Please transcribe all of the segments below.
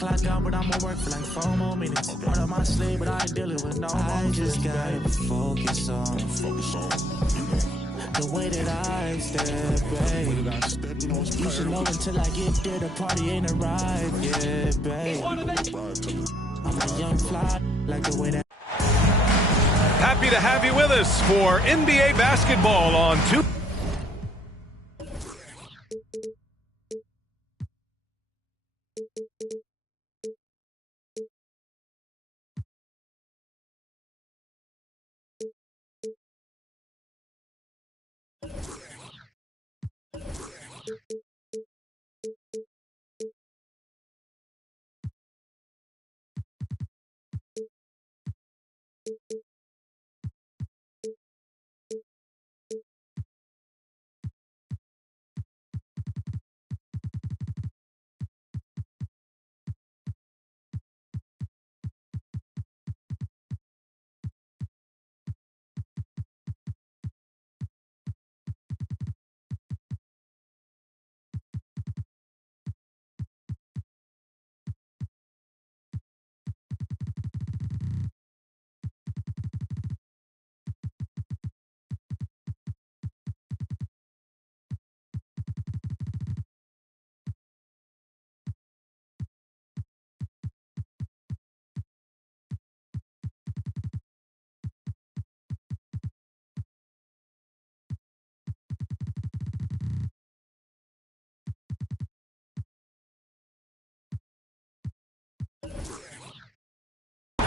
clock out, but I'ma work for like 4 more minutes. Part of my sleep, but I ain't dealing with no more. I just gotta focus on the way that I step, babe. You should know until I get there, the party ain't arrived yet, babe. I'm a young fly, like the way that. Happy to have you with us for NBA basketball on 2.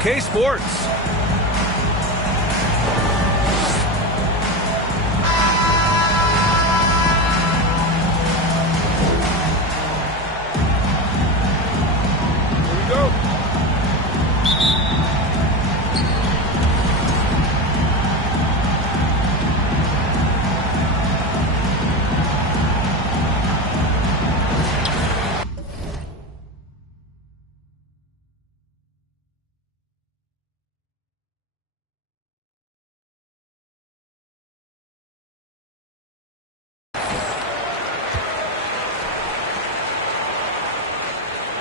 K Sports.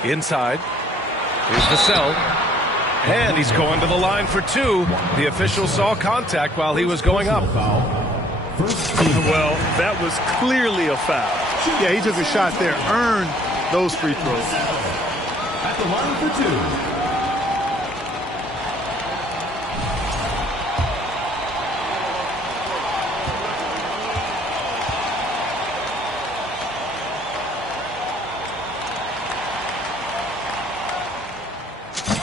Inside, here's Vassell, and he's going to the line for 2. The official saw contact while he was going up. Well, that was clearly a foul. Yeah, he took a shot there, earned those free throws. At the line for 2.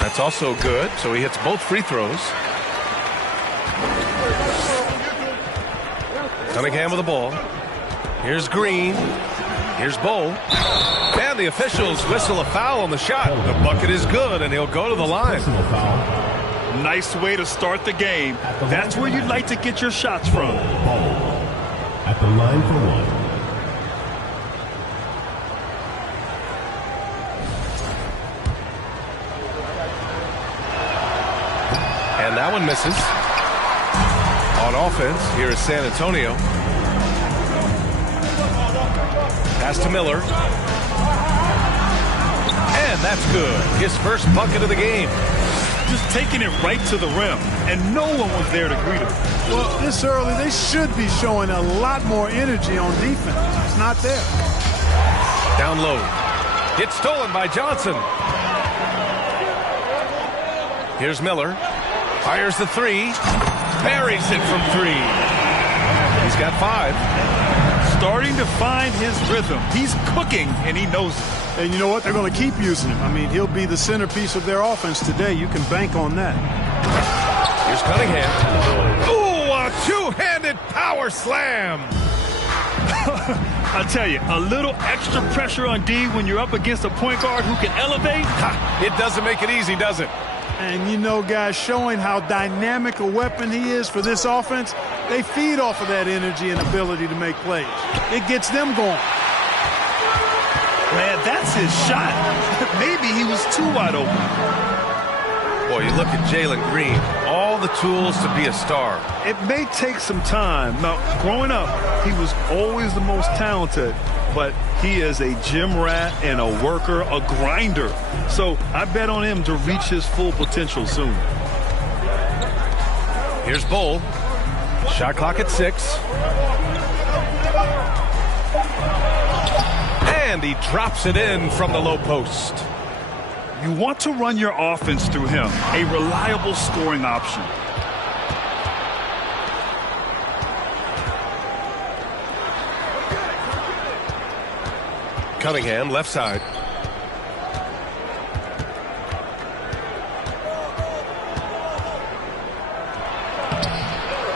That's also good, so he hits both free throws. Cunningham with the ball. Here's Green. Here's Bowl. And the officials whistle a foul on the shot. The bucket is good, and he'll go to the line. Nice way to start the game. That's where you'd like to get your shots from. At the line for 1. And that one misses. On offense, here is San Antonio. Pass to Miller. And that's good. His first bucket of the game. Just taking it right to the rim, and no one was there to greet him. Well, this early, they should be showing a lot more energy on defense. It's not there. Down low. It's stolen by Johnson. Here's Miller. Fires the 3. Buries it from 3. He's got 5. Starting to find his rhythm. He's cooking, and he knows it. And you know what? They're going to keep using him. I mean, he'll be the centerpiece of their offense today. You can bank on that. Here's Cunningham. Ooh, a two-handed power slam. I tell you, a little extra pressure on D when you're up against a point guard who can elevate. It doesn't make it easy, does it? And, you know, guys, showing how dynamic a weapon he is for this offense, they feed off of that energy and ability to make plays. It gets them going. Man, that's his shot. Maybe he was too wide open. Boy, you look at Jalen Green, all the tools to be a star. It may take some time. Now, growing up, he was always the most talented, but he is a gym rat and a worker, a grinder. So I bet on him to reach his full potential soon. Here's Bull. Shot clock at 6. And he drops it in from the low post. You want to run your offense through him, a reliable scoring option. Cunningham, left side.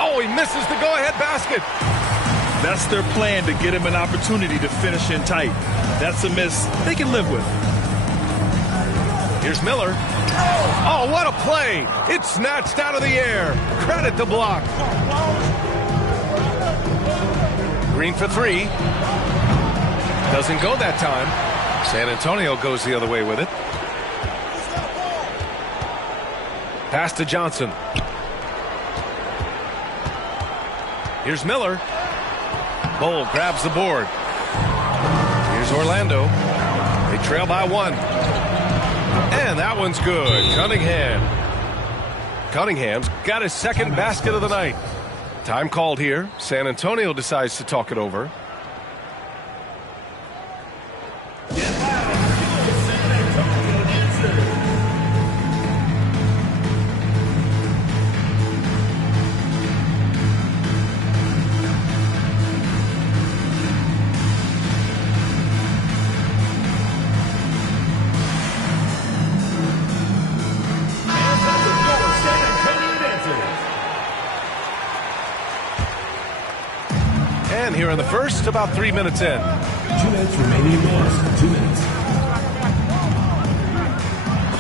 Oh, he misses the go-ahead basket. That's their plan, to get him an opportunity to finish in tight. That's a miss they can live with. Here's Miller. Oh, what a play. It's snatched out of the air. Credit the block. Green for 3. Doesn't go that time. San Antonio goes the other way with it. Pass to Johnson. Here's Miller. Bull grabs the board. Here's Orlando. They trail by 1. And that one's good. Cunningham's got his second basket of the night. Time called here. San Antonio decides to talk it over. And here in the first, about 3 minutes in. 2 minutes remaining in the first. 2 minutes.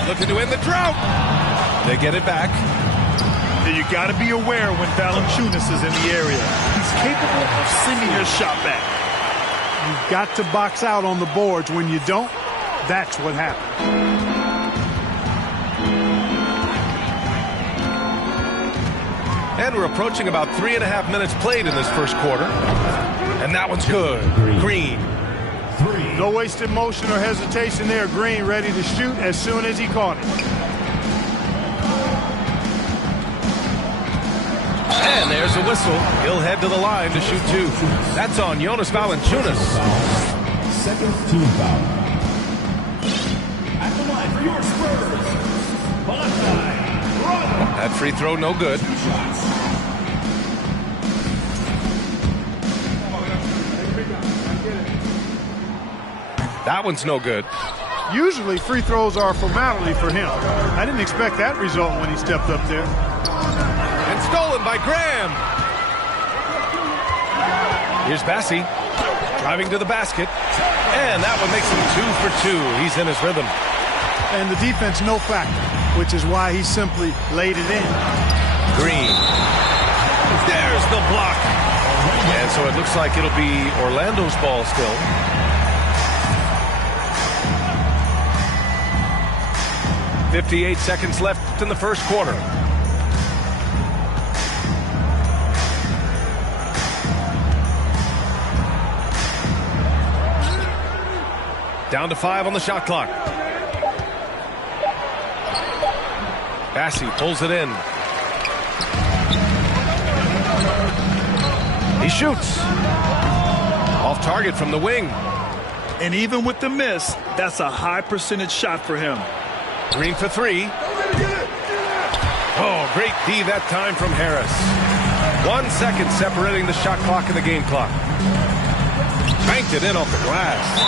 Looking to end the drought. They get it back. And you got to be aware when Valanciunas is in the area. He's capable of sending your shot back. You've got to box out on the boards. When you don't, that's what happens. And we're approaching about 3.5 minutes played in this first quarter. And that one's good. Green. 3. No wasted motion or hesitation there. Green ready to shoot as soon as he caught it. And there's a whistle. He'll head to the line to shoot 2. That's on Jonas Valanciunas. Second team foul. At the line for your Spurs. That free throw no good. That one's no good. Usually free throws are a formality for him. I didn't expect that result when he stepped up there. And stolen by Graham. Here's Bassi driving to the basket. And that one makes him 2 for 2. He's in his rhythm. And the defense no factor, which is why he simply laid it in. Green. There's the block. And so it looks like it'll be Orlando's ball still. .58 seconds left in the first quarter. Down to 5 on the shot clock. Bassi pulls it in. He shoots. Off target from the wing. And even with the miss, that's a high percentage shot for him. Green for 3. Oh, great D that time from Harris. 1 second separating the shot clock and the game clock. Banked it in off the glass.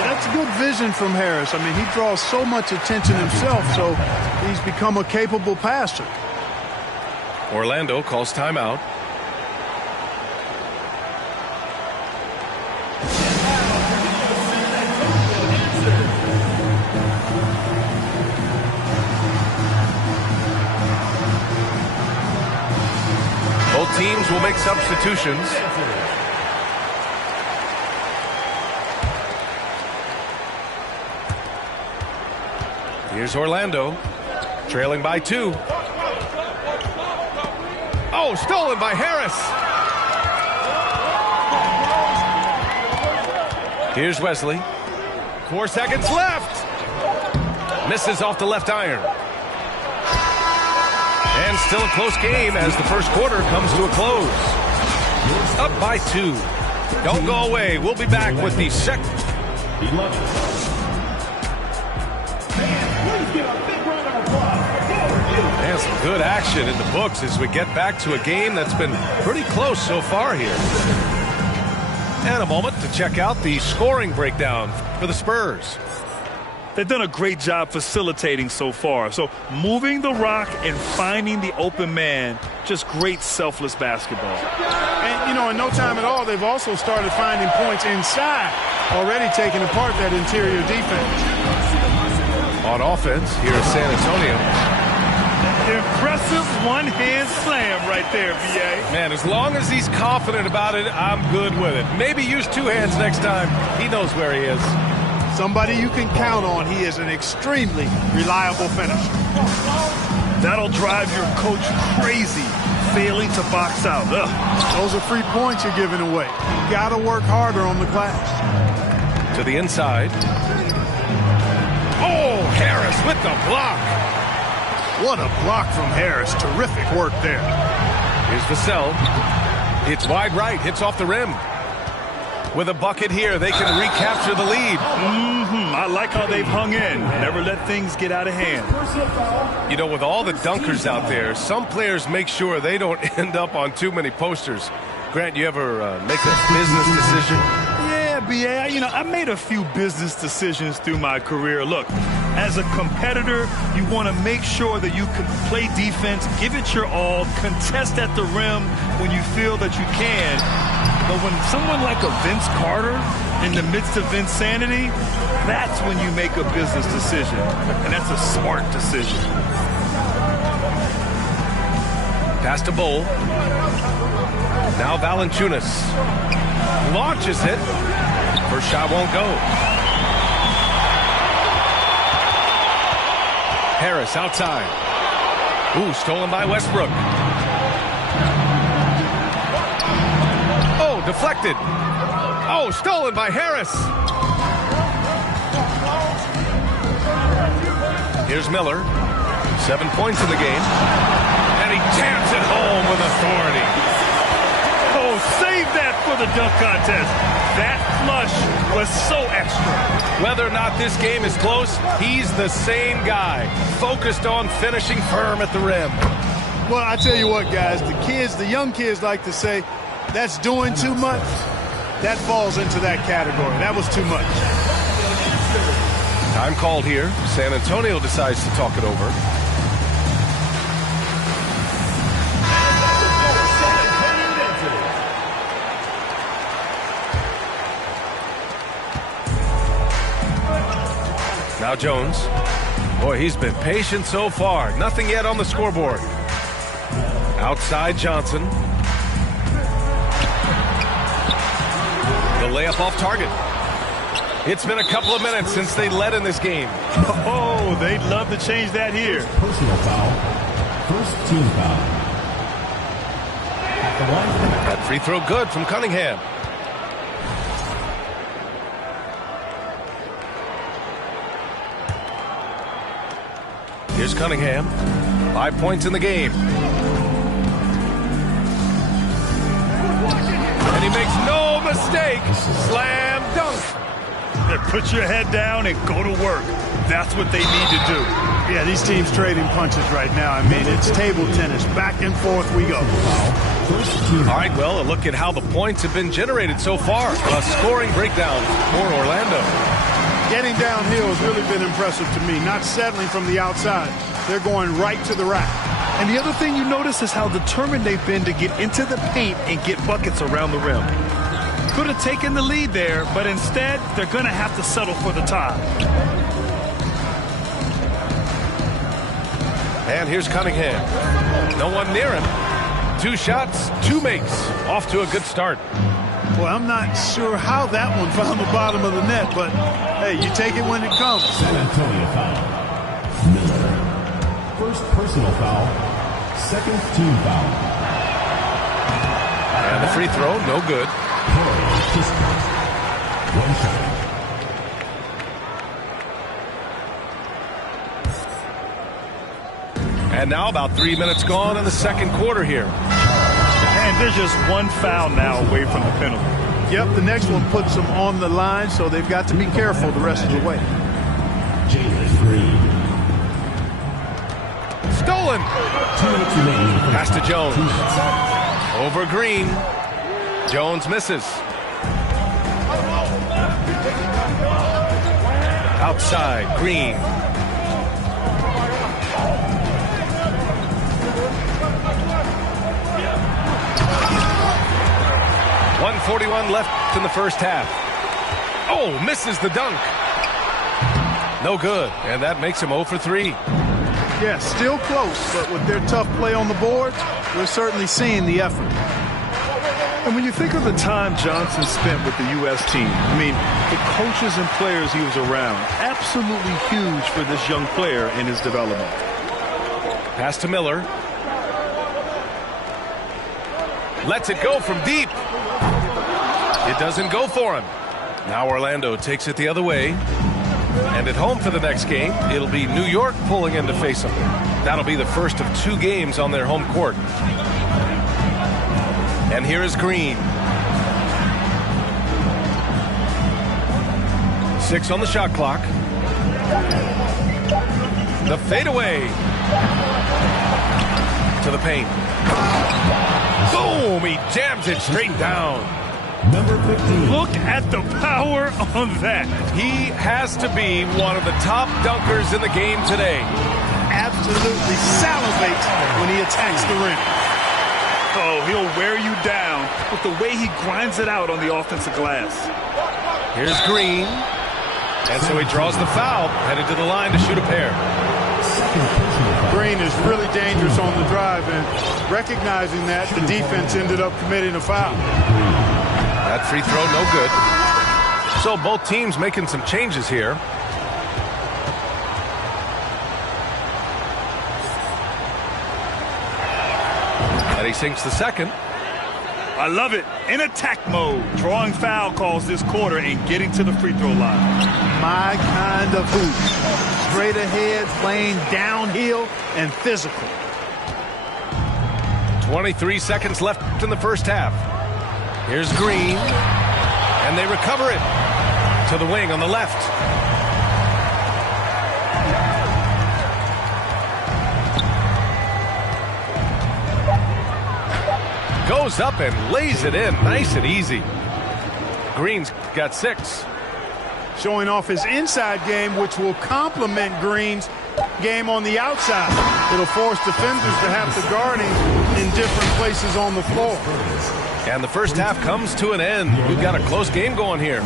That's good vision from Harris. I mean, he draws so much attention himself, so he's become a capable passer. Orlando calls timeout. Both teams will make substitutions. Here's Orlando. Trailing by 2. Oh, stolen by Harris. Here's Wesley. 4 seconds left. Misses off the left iron. And still a close game as the first quarter comes to a close. Up by 2. Don't go away. We'll be back with the second. And some good action in the books as we get back to a game that's been pretty close so far here. And a moment to check out the scoring breakdown for the Spurs. They've done a great job facilitating so far. So moving the rock and finding the open man, just great selfless basketball. And, you know, in no time at all, they've also started finding points inside, already taking apart that interior defense. On offense, here is San Antonio. Impressive one-hand slam right there, B.A. Man, as long as he's confident about it, I'm good with it. Maybe use 2 hands next time. He knows where he is. Somebody you can count on. He is an extremely reliable finisher. That'll drive your coach crazy, failing to box out. Ugh. Those are free points you're giving away. You got to work harder on the glass. To the inside. Oh, Harris with the block. What a block from Harris. Terrific work there. Here's Vassell. It's wide right. Hits off the rim. With a bucket here, they can recapture the lead. I like how they've hung in. Never let things get out of hand. You know, with all the dunkers out there, some players make sure they don't end up on too many posters. Grant, you ever make a business decision? Yeah, B.A., I made a few business decisions through my career. Look, as a competitor, you want to make sure that you can play defense, give it your all, contest at the rim when you feel that you can. But when someone like a Vince Carter in the midst of insanity, that's when you make a business decision. And that's a smart decision. Pass to Bull. Now Valanciunas launches it. First shot won't go. Harris outside. Ooh, stolen by Westbrook. Oh, deflected. Oh, stolen by Harris. Here's Miller. 7 points in the game. And he jams it home with authority. Oh, save that for the dunk contest. That flush was so extra. Whether or not this game is close, he's the same guy, focused on finishing firm at the rim. Well, I tell you what, guys, the young kids like to say, that's doing too much. That falls into that category. That was too much. Time called here. San Antonio decides to talk it over. Now Jones. Boy, he's been patient so far. Nothing yet on the scoreboard. Outside Johnson. The layup off target. It's been a couple of minutes since they led in this game. Oh, they'd love to change that here. Personal foul. First team foul. At the line. That free throw good from Cunningham. Here's Cunningham. 5 points in the game. And he makes no mistake. Slam dunk. Put your head down and go to work. That's what they need to do. Yeah, these teams trading punches right now. I mean, it's table tennis. Back and forth we go. All right, well, a look at how the points have been generated so far. A scoring breakdown for Orlando. Getting downhill has really been impressive to me. Not settling from the outside. They're going right to the rack. And the other thing you notice is how determined they've been to get into the paint and get buckets around the rim. Could have taken the lead there, but instead, they're going to have to settle for the tie. And here's Cunningham. No one near him. 2 shots, 2 makes. Off to a good start. Well, I'm not sure how that one found the bottom of the net, but hey, you take it when it comes. San Antonio foul. Miller. First personal foul. Second team foul. And the free throw, no good. One shot. And now about 3 minutes gone in the second quarter here. And there's just one foul now away from the penalty. Yep, the next one puts them on the line, so they've got to be careful the rest of the way. Stolen. Pass to Jones. Over Green. Jones misses. Outside, Green. .141 left in the first half. Oh, misses the dunk. No good, and that makes him 0 for 3. Yeah, still close, but with their tough play on the boards, we're certainly seeing the effort. And when you think of the time Johnson spent with the U.S. team, I mean, the coaches and players he was around, absolutely huge for this young player in his development. Pass to Miller. Lets it go from deep. It doesn't go for him. Now Orlando takes it the other way. And at home for the next game, it'll be New York pulling in to face them. That'll be the first of 2 games on their home court. And here is Green. 6 on the shot clock. The fadeaway. To the paint. Boom! He jams it straight down. Number 15. Look at the power on that. He has to be one of the top dunkers in the game today. Absolutely salivates when he attacks the rim. Oh, he'll wear you down with the way he grinds it out on the offensive glass. Here's Green. And so he draws the foul, headed to the line to shoot a pair. Green is really dangerous on the drive, and recognizing that, the defense ended up committing a foul. That free throw, no good. So both teams making some changes here. And he sinks the second. I love it. In attack mode. Drawing foul calls this quarter and getting to the free throw line. My kind of hoop. Straight ahead, playing downhill, and physical. 23 seconds left in the first half. Here's Green. And they recover it. To the wing on the left. Goes up and lays it in nice and easy. Green's got 6. Showing off his inside game, which will complement Green's game on the outside. It'll force defenders to have to guard him in different places on the floor. And the first half comes to an end. We've got a close game going here.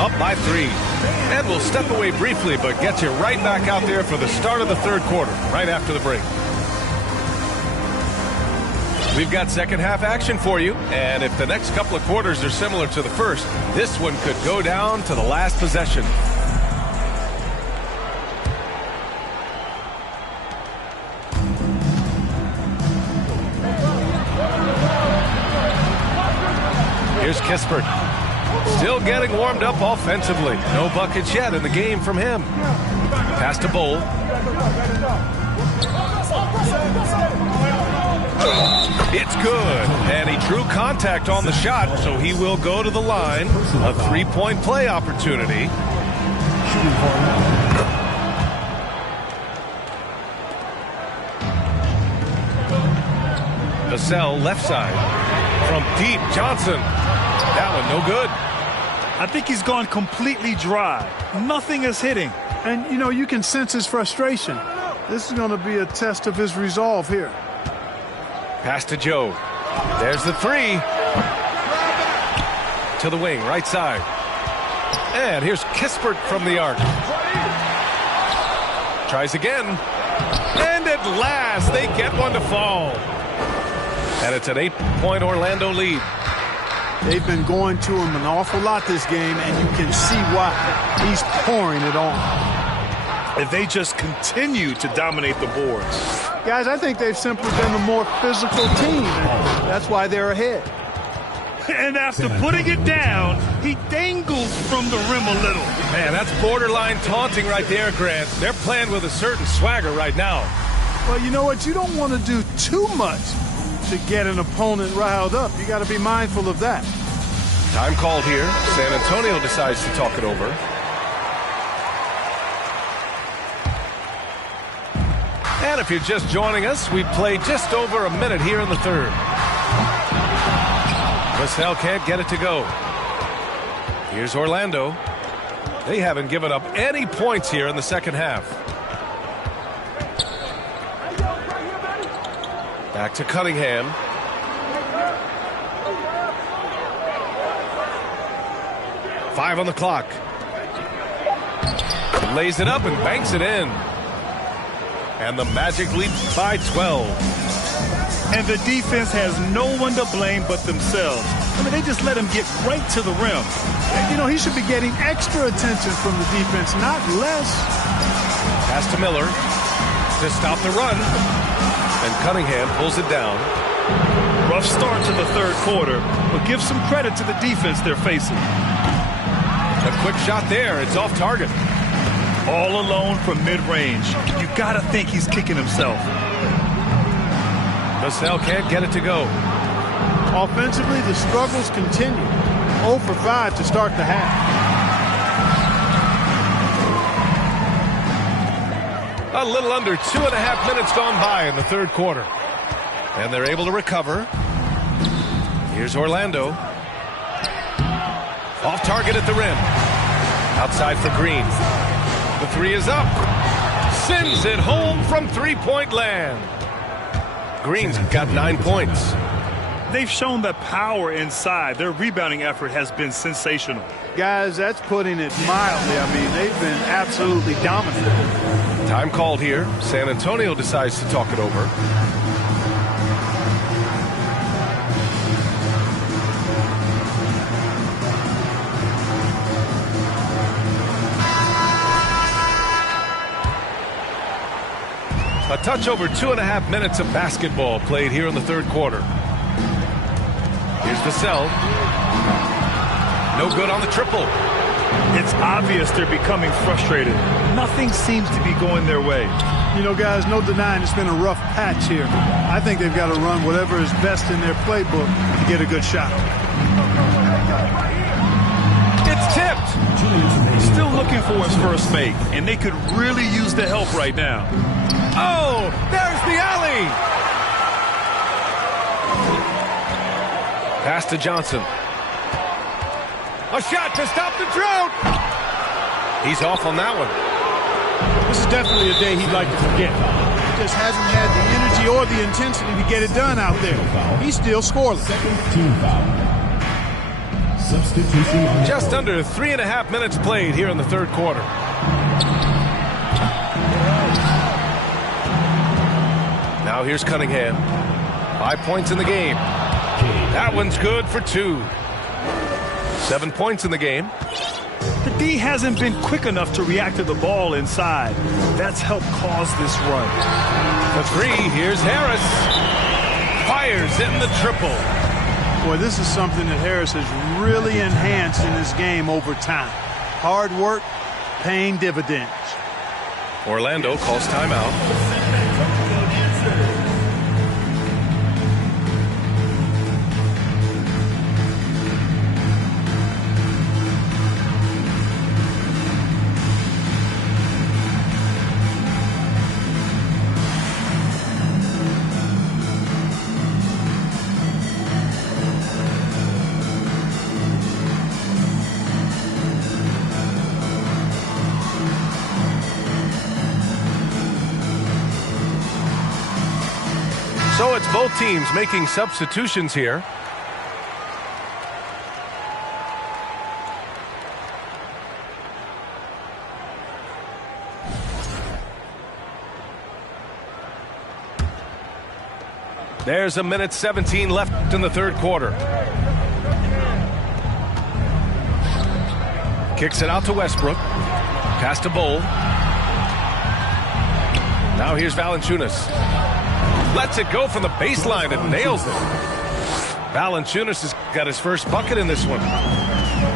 Up by 3. And we'll step away briefly, but get you right back out there for the start of the third quarter, right after the break. We've got second half action for you, and if the next couple of quarters are similar to the first, this one could go down to the last possession. Here's Kispert. Still getting warmed up offensively. No buckets yet in the game from him. Pass to Bull. It's good, and he drew contact on the shot, so he will go to the line. A 3-point play opportunity. Vassell left side. From deep, Johnson. That one no good. I think he's gone completely dry. Nothing is hitting. And, you know, you can sense his frustration. This is going to be a test of his resolve here. Pass to Joe. There's the 3. To the wing, right side. And here's Kispert from the arc. Tries again. And at last, they get one to fall. And it's an 8-point Orlando lead. They've been going to him an awful lot this game, and you can see why. He's pouring it on. if they just continue to dominate the boards. Guys, I think they've simply been the more physical team, and that's why they're ahead. And after putting it down, he dangles from the rim a little. Man, that's borderline taunting right there, Grant. They're playing with a certain swagger right now. Well, you know what? You don't want to do too much to get an opponent riled up. You got to be mindful of that. Time called here. San Antonio decides to talk it over. And if you're just joining us, we've played just over a minute here in the third. Vassell can't get it to go. Here's Orlando. They haven't given up any points here in the second half. Back to Cunningham. Five on the clock. Lays it up and banks it in. And the Magic lead by 12. And the defense has no one to blame but themselves. I mean, they just let him get right to the rim. And, you know, he should be getting extra attention from the defense, not less. Pass to Miller to stop the run. And Cunningham pulls it down. Rough start to the third quarter, but give some credit to the defense they're facing. A quick shot there. It's off target. All alone from mid-range. You got to think he's kicking himself. Vassell can't get it to go. Offensively, the struggles continue. 0 for 5 to start the half. A little under 2.5 minutes gone by in the third quarter. And they're able to recover. Here's Orlando. Off target at the rim. Outside for Green. The three is up. Sends it home from three-point land. Green's got 9 points. They've shown the power inside. Their rebounding effort has been sensational. Guys, that's putting it mildly. I mean, they've been absolutely dominant. Time called here. San Antonio decides to talk it over. A touch over 2.5 minutes of basketball played here in the third quarter. Here's Vassell. No good on the triple. It's obvious they're becoming frustrated. Nothing seems to be going their way. You know, guys, no denying it's been a rough patch here. I think they've got to run whatever is best in their playbook to get a good shot. It's tipped. Still looking for his first make, and they could really use the help right now. Oh, there's the alley. Pass to Johnson. A shot to stop the drought. He's off on that one. This is definitely a day he'd like to forget. He just hasn't had the energy or the intensity to get it done out there. He's still scoreless. Second team foul. Substitution. Just under 3.5 minutes played here in the third quarter. Now here's Cunningham. 5 points in the game. That one's good for 2. 7 points in the game. The D hasn't been quick enough to react to the ball inside. That's helped cause this run. The three, here's Harris. Fires in the triple. Boy, this is something that Harris has really enhanced in this game over time. Hard work, paying dividends. Orlando calls timeout. So it's both teams making substitutions here. There's 1:17 left in the third quarter. Kicks it out to Westbrook. Pass to Bowl. Now here's Valanciunas. Lets it go from the baseline and nails it. Valanciunas has got his first bucket in this one.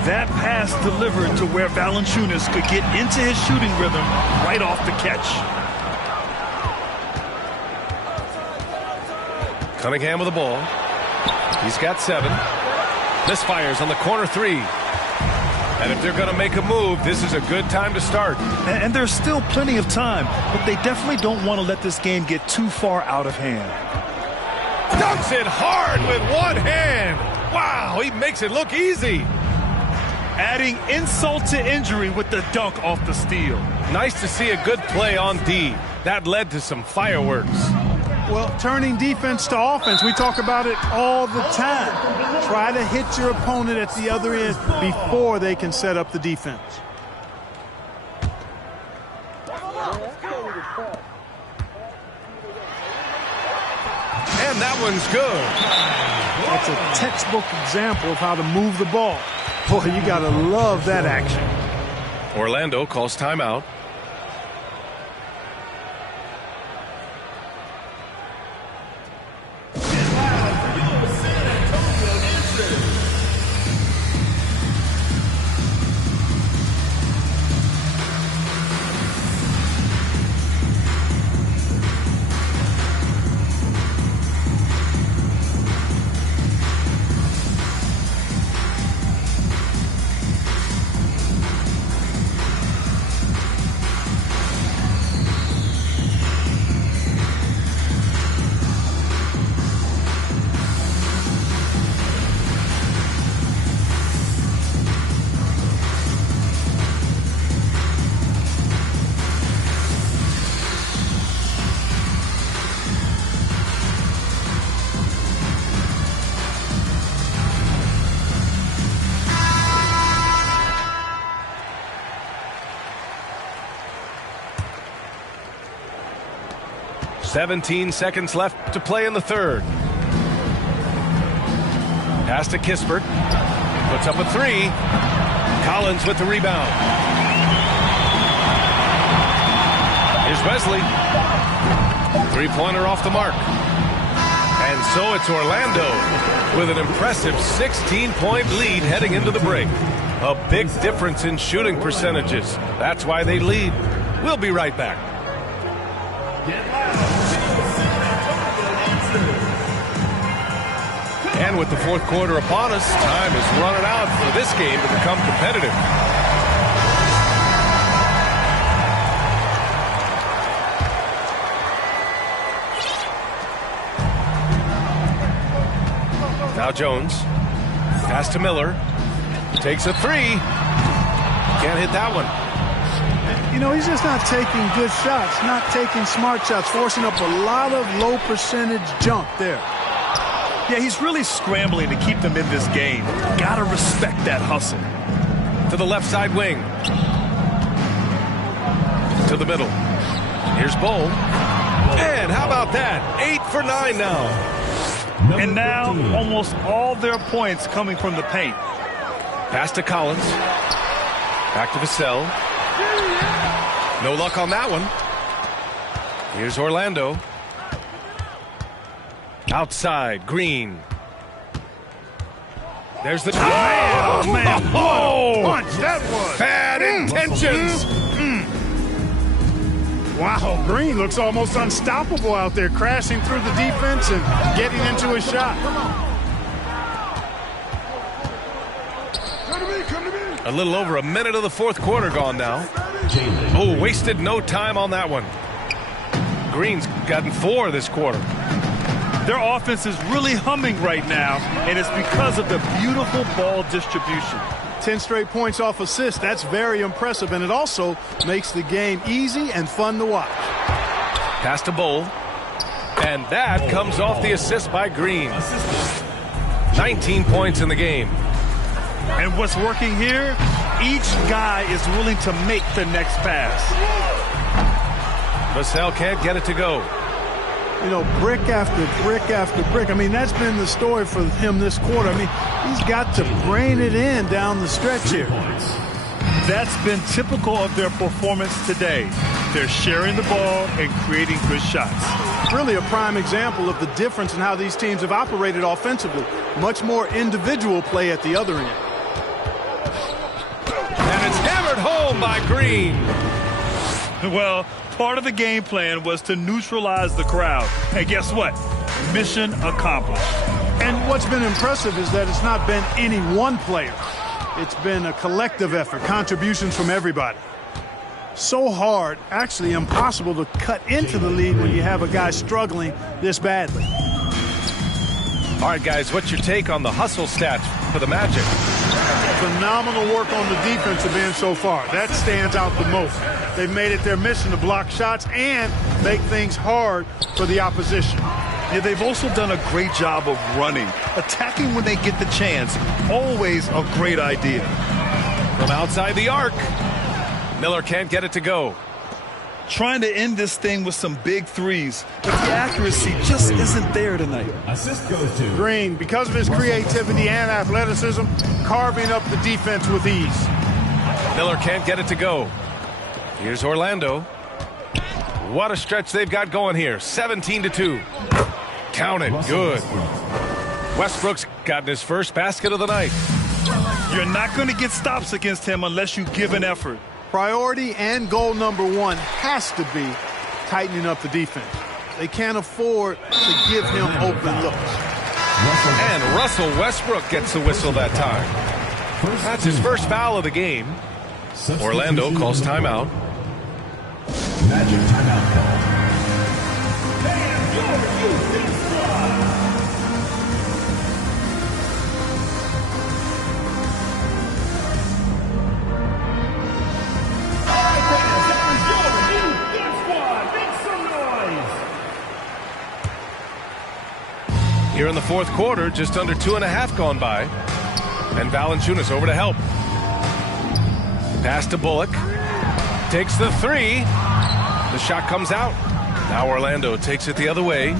That pass delivered to where Valanciunas could get into his shooting rhythm right off the catch. Cunningham with the ball. He's got 7. Misfires on the corner 3. And if they're going to make a move, this is a good time to start. And there's still plenty of time, but they definitely don't want to let this game get too far out of hand. Dunks it hard with one hand. Wow, he makes it look easy. Adding insult to injury with the dunk off the steal. Nice to see a good play on D. That led to some fireworks. Well, turning defense to offense, we talk about it all the time. Try to hit your opponent at the other end before they can set up the defense. And that one's good. That's a textbook example of how to move the ball. Boy, you got to love that action. Orlando calls timeout. "17 seconds left to play in the third. Pass to Kispert. Puts up a 3. Collins with the rebound. Here's Wesley. 3-pointer off the mark. And so it's Orlando with an impressive 16-point lead heading into the break. A big difference in shooting percentages. That's why they lead. We'll be right back. And with the fourth quarter upon us, time is running out for this game to become competitive. Now Jones. Pass to Miller. Takes a 3. Can't hit that one. You know, he's just not taking good shots, not taking smart shots, forcing up a lot of low percentage junk there. Yeah, he's really scrambling to keep them in this game. Gotta respect that hustle. To the left side wing. To the middle. Here's Bull. And how about that? 8 for 9 now. And now, almost all their points coming from the paint. Pass to Collins. Back to Vassell. No luck on that one. Here's Orlando. Outside, Green. There's the... Oh, man. Oh! Punch, that was. Bad intentions. Wow, Green looks almost unstoppable out there, crashing through the defense and getting into a shot. A little over a minute of the fourth quarter gone now. Oh, wasted no time on that one. Green's gotten 4 this quarter. Their offense is really humming right now, and it's because of the beautiful ball distribution. 10 straight points off assists. That's very impressive, and it also makes the game easy and fun to watch. Pass to Bull. And that comes off the assist by Green. 19 points in the game. And what's working here, each guy is willing to make the next pass. Vassell can't get it to go. You know, brick after brick after brick. I mean, that's been the story for him this quarter. I mean, he's got to brain it in down the stretch here. That's been typical of their performance today. They're sharing the ball and creating good shots. Really a prime example of the difference in how these teams have operated offensively. Much more individual play at the other end. And it's hammered home by Green. Well, part of the game plan was to neutralize the crowd. And guess what? Mission accomplished. And what's been impressive is that it's not been any one player. It's been a collective effort, contributions from everybody. So hard, actually impossible to cut into the lead when you have a guy struggling this badly. All right, guys, what's your take on the hustle stats for the Magic? Phenomenal work on the defensive end so far. That stands out the most. They've made it their mission to block shots and make things hard for the opposition. Yeah, they've also done a great job of running, attacking when they get the chance. Always a great idea. From outside the arc, Miller can't get it to go. Trying to end this thing with some big threes, but the accuracy just isn't there tonight. Assist goes to Green, because of his creativity and athleticism, carving up the defense with ease. Miller can't get it to go. Here's Orlando. What a stretch they've got going here. 17-2. Count it. Good. Westbrook's gotten his first basket of the night. You're not going to get stops against him unless you give an effort. Priority and goal number one has to be tightening up the defense. They can't afford to give him open looks. And Russell Westbrook gets the whistle that time. That's his first foul of the game. Orlando calls timeout. Magic timeout call. Here in the fourth quarter, just under 2.5 gone by. And Valanciunas over to help. Pass to Bullock. Takes the three. The shot comes out. Now Orlando takes it the other way.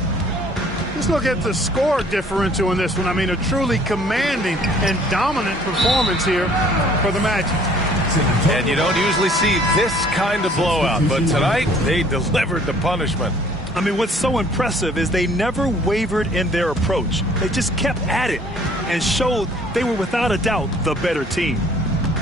Just look at the score differential in this one. I mean, a truly commanding and dominant performance here for the Magic. And you don't usually see this kind of blowout, but tonight they delivered the punishment. I mean, what's so impressive is they never wavered in their approach. They just kept at it and showed they were without a doubt the better team.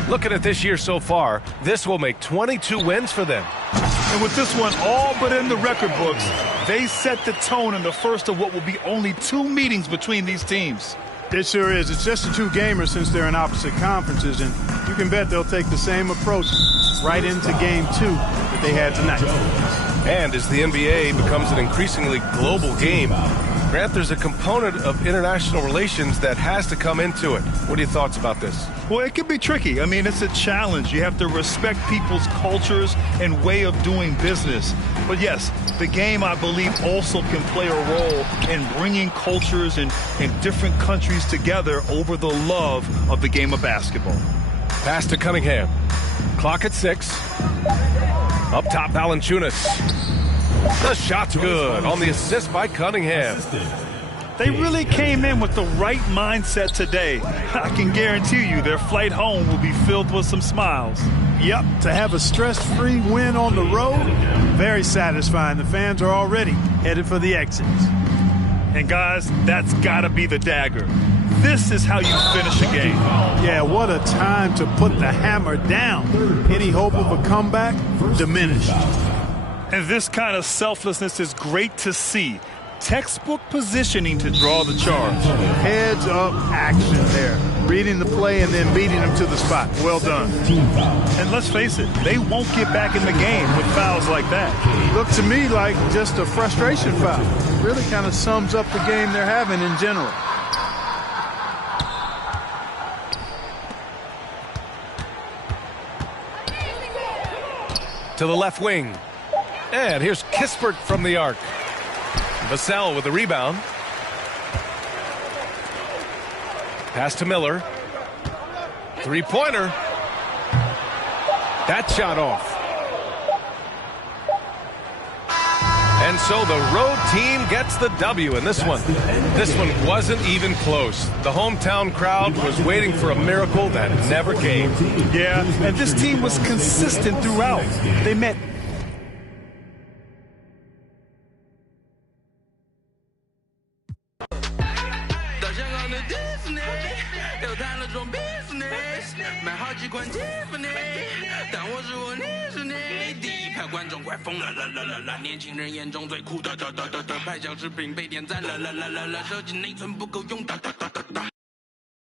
Looking at this year so far, this will make 22 wins for them. And with this one all but in the record books, they set the tone in the first of what will be only 2 meetings between these teams. It sure is. It's just a 2 gamers since they're in opposite conferences, and you can bet they'll take the same approach right into game 2 that they had tonight. And as the NBA becomes an increasingly global game, Grant, there's a component of international relations that has to come into it. What are your thoughts about this? Well, it can be tricky. I mean, it's a challenge. You have to respect people's cultures and way of doing business. But yes, the game, I believe, also can play a role in bringing cultures in different countries together over the love of the game of basketball. Pass to Cunningham. Clock at 6. Up top, Valanciunas. The shot's good on the assist by Cunningham. They really came in with the right mindset today. I can guarantee you their flight home will be filled with some smiles. Yep, to have a stress-free win on the road, very satisfying. The fans are already headed for the exits. And guys, that's got to be the dagger. This is how you finish a game. Yeah, what a time to put the hammer down. Any hope of a comeback diminished. And this kind of selflessness is great to see. Textbook positioning to draw the charge. Heads up action there. Reading the play and then beating them to the spot. Well done. And let's face it, they won't get back in the game with fouls like that. Looked to me like just a frustration foul. Really kind of sums up the game they're having in general. To the left wing. And here's Kispert from the arc. Vassell with the rebound. Pass to Miller. Three-pointer. That shot off. And so the road team gets the W in this one. This one wasn't even close. The hometown crowd was waiting for a miracle that never came. Yeah, and this team was consistent throughout. They met 几款蒂芙尼，但我是我，你是你。第一排观众快疯了，年轻人眼中最酷的，拍小视频被点赞了，手机内存不够用，